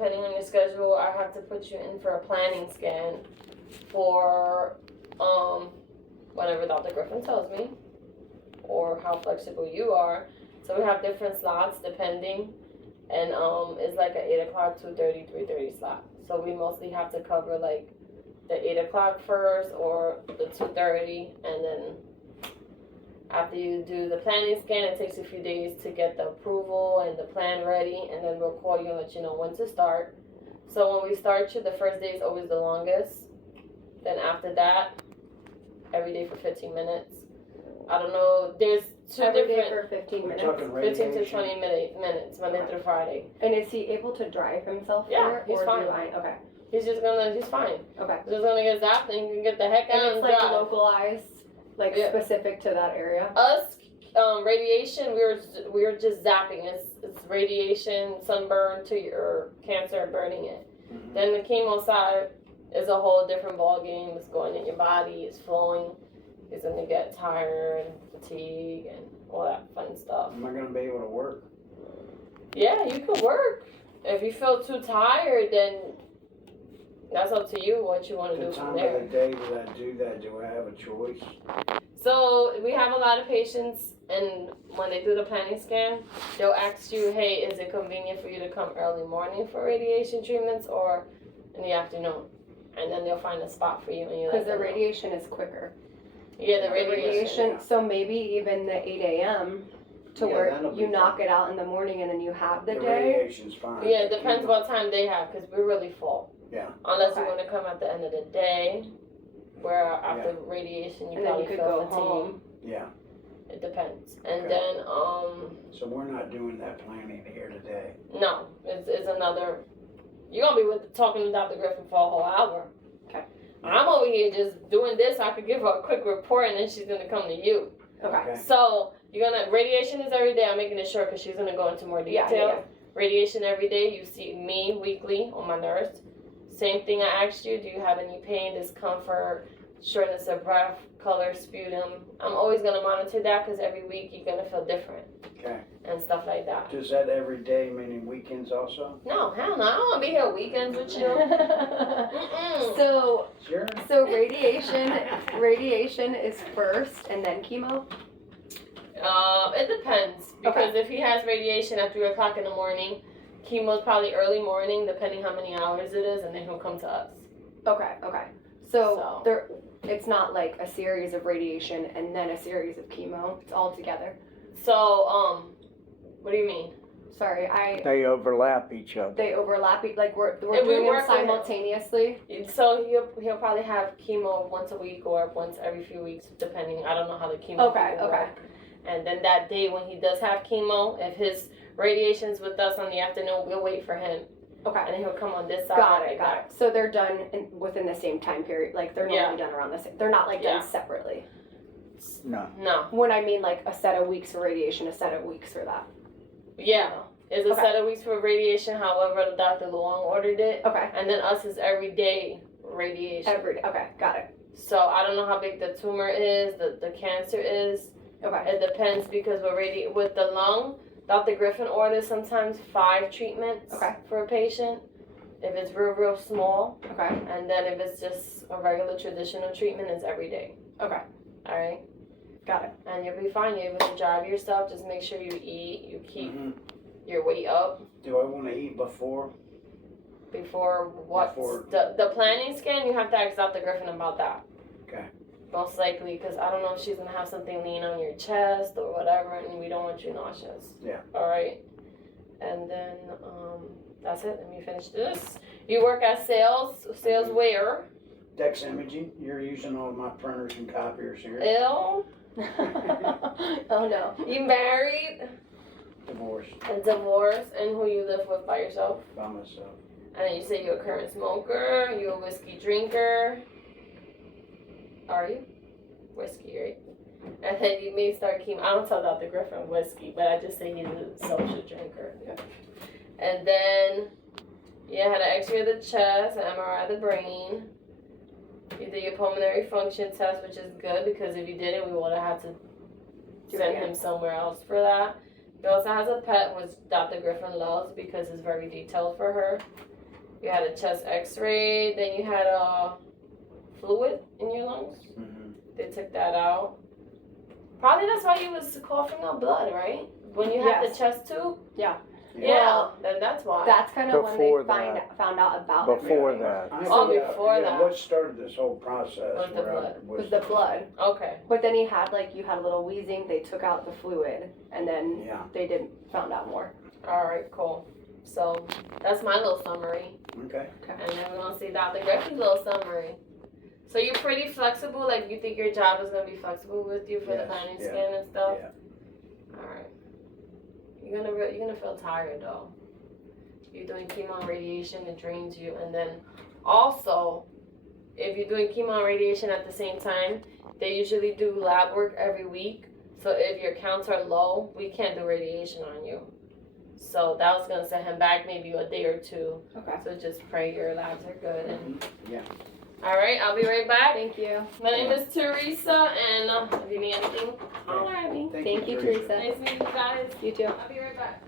depending on your schedule, I have to put you in for a planning scan for whatever Dr. Griffin tells me, or how flexible you are. So we have different slots depending, and it's like a 8 o'clock, 2:30, 3:30 slot. So we mostly have to cover like the 8 o'clock first or the 2:30, and then after you do the planning scan, it takes a few days to get the approval and the plan ready, and then we'll call you and let you know when to start. So when we start you, the first day is always the longest. Then after that, every day for 15 minutes. I don't know, there's two Every day different, for 15 minutes. 15 to 20 minutes, Monday through Friday. And is he able to drive himself Yeah, there? he's or fine. Do I, okay. He's fine. Okay. He's just gonna get zapped and you can get the heck out And and it's like drive. localized, like Yeah. specific to that area? Us, radiation, we're just zapping. It's radiation, sunburn to your cancer, burning it. Mhm. Then the chemo side is a whole different ball game. It's going in your body, it's flowing. It's gonna get tired, fatigue, and all that fun stuff. Am I gonna be able to work? Yeah, you could work. If you feel too tired, then that's up to you what you want to The do from time there. of the day that I do that, do I have a choice? So we have a lot of patients, and when they do the planning scan, they'll ask you, hey, is it convenient for you to come early morning for radiation treatments or in the afternoon? And then they'll find a spot for you and you let Because the them know. radiation is quicker. Yeah, the The radiation. so maybe even the 8 a.m. to Yeah, where that'll be you knock fine. it out in the morning and then you have the The day. radiation's fine. Yeah, it The depends chemo- what time they have because we're really full. Yeah. Unless you Okay. want to come at the end of the day, where after radiation you And then probably you could feel go fatigued. home. Yeah. It depends. And Okay. then So we're not doing that planning here today. no, it's another. You're gonna be talking to Dr. Griffin for a whole hour. Okay. I'm over here just doing this. I could give her a quick report and then she's gonna come to you. Okay. So you're gonna radiation is every day. I'm making it short because she's gonna go into more detail. Yeah. Radiation every day. You see me weekly on my nurse. Same thing I asked you. Do you have any pain, discomfort, shortness of breath, color, sputum? I'm always gonna monitor that because every week you're gonna feel different Okay. and stuff like that. Does that every day, meaning weekends also? No, hell no. I don't wanna be here weekends with you. Mm-mm. so Sure. radiation is first and then chemo. It depends because if he has radiation at 3 o'clock in the morning, chemo's probably early morning, depending how many hours it is, and then he'll come to us. Okay. So- There, it's not like a series of radiation and then a series of chemo. It's all together. So, what do you mean? Sorry, They overlap each other. they overlap. Like we're If we doing them work with him. simultaneously. So he'll probably have chemo once a week or once every few weeks, depending. I don't know how the chemo Okay, will okay. work. And then that day when he does have chemo, if his radiation's with us on the afternoon, we'll wait for him, Okay. and then he'll come on this side. Got like it. Got that. it. So they're done within the same time period. Like they're normally done around the same. They're not like Yeah. done separately. No. No, When I mean like a set of weeks for radiation, a set of weeks for that. yeah, it's a Okay. set of weeks for radiation. However, Dr. Luong ordered it, Okay. and then us is every day radiation. Okay. Got it. So I don't know how big the tumor is, the cancer is. Okay. It depends because with the lung, Dr. Griffin orders sometimes 5 treatments Okay. for a patient. If it's real small, Okay. and then if it's just a regular traditional treatment, it's every day. Okay. All right, Got it. and you'll be fine. You're able to drive yourself. Just make sure you eat. You keep Mhm. your weight up Do I want to eat before? before what? Before- The planning scan. You have to ask Dr. Griffin about that. Okay. Most likely, because I don't know if she's gonna have something lean on your chest or whatever, and we don't want you nauseous. Yeah. All right. And then that's it. Let me finish this. You work at sales where? Dex Imaging. You're using all my printers and copiers here. Ill. Oh no. You married, Divorce and divorced, and who you live with by yourself. by myself. And then you say you're a current smoker. You're a whiskey drinker. Are you? Whiskey, right? And then you may start chemo. I don't tell Dr. Griffin whiskey, but I just say he's a social drinker. And then you had an X-ray of the chest, an MRI of the brain. You did your pulmonary function test, which is good because if you didn't, we would have had to Do it send again. him somewhere else for that. He also has a pet, which Dr. Griffin loves because it's very detailed for her. You had a chest X-ray, then you had a fluid in your lungs. Mhm. They took that out. Probably that's why you was coughing up blood, right? When you had Yes. the chest tube. Yeah. Yeah, then that's why. That's kind of when Before they that. found out about it. Before Yeah, that. I Oh, forgot, before yeah, that. What started this whole process? Was the where I blood. Was the blood. Okay. But then he had you had a little wheezing. They took out the fluid, and then Yeah, they found out more. All right. Cool. So that's my little summary, okay. and then we're gonna see Dr. Griffin's little summary. So you're pretty flexible. Like you think your job is gonna be flexible with you for the Yes, planning yeah, scan and stuff. yeah. All right. You're gonna feel tired though. You're doing chemo and radiation, it drains you, and then also, if you're doing chemo and radiation at the same time, they usually do lab work every week. So if your counts are low, we can't do radiation on you. So that was gonna set him back maybe a day or two. Okay. So just pray your labs are good. And Yeah. all right, I'll be right back. Thank you. My name is Teresa, and if you need anything, holler at me. Thank you, Teresa. Nice meeting you guys. You too. I'll be right back.